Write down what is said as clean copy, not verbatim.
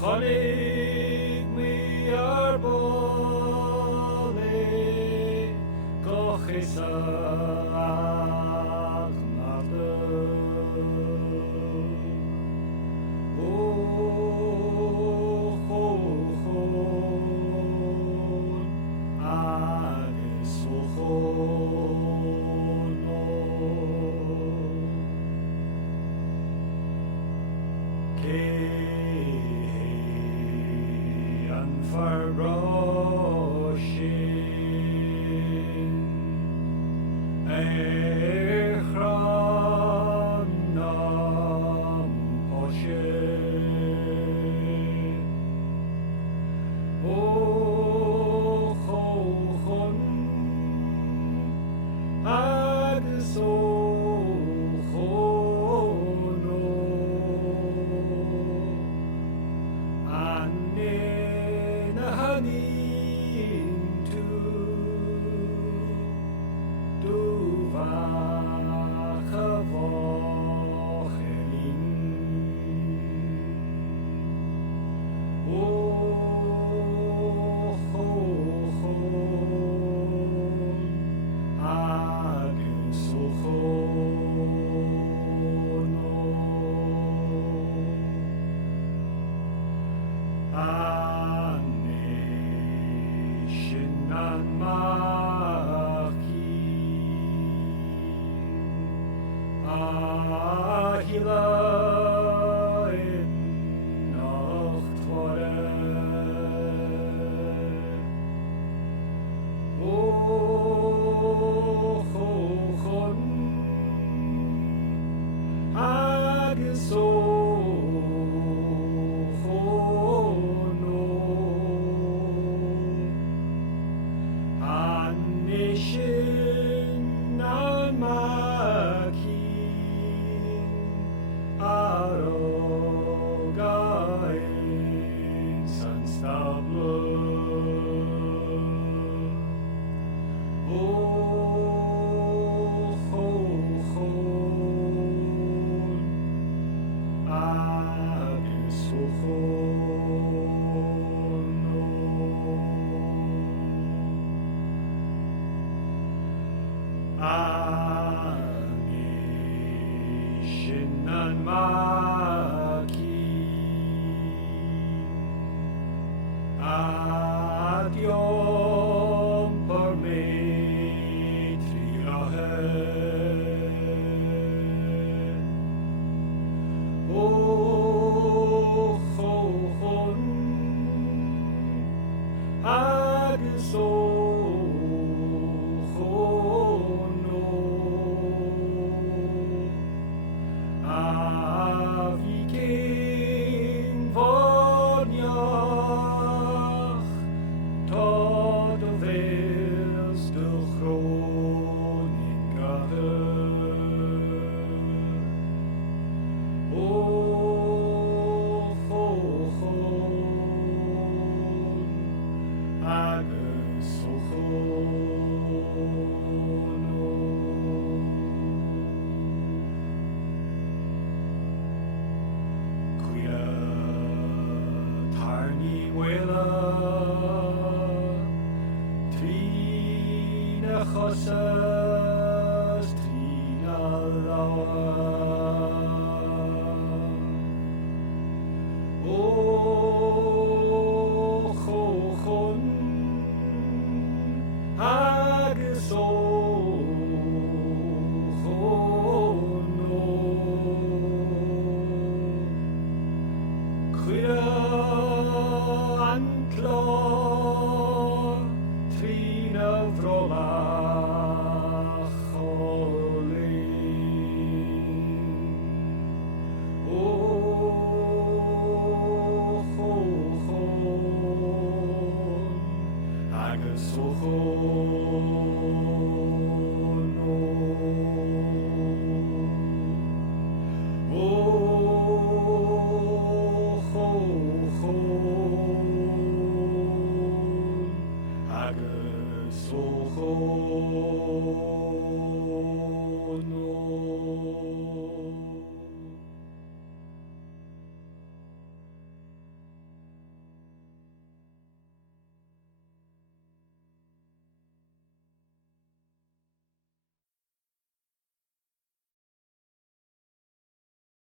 Cholig mi ar bole gochesach O chochon agis ochono Verbroshin Echranam Poshin O Chochon Agis Ochono Anin Hanin tu Duvachavocherin O Chochon Agis Ochono Anishinan Maki Ahila in Nachtware O Chochon Agis Ochono Anishin Almakin Arogain Sanstablo O Chochon Agis Ochono Anishinan Maki Ad Yom Parmetri Rahen O Chochon Agis Ochono Avikin Vonyach Tot of Vils de Groningen O Chochon Agis Ochono Quia Tarni Wela Trina Chosas Trina Lawa O Chochon Agis Ochono Quia Antla Trina Vrola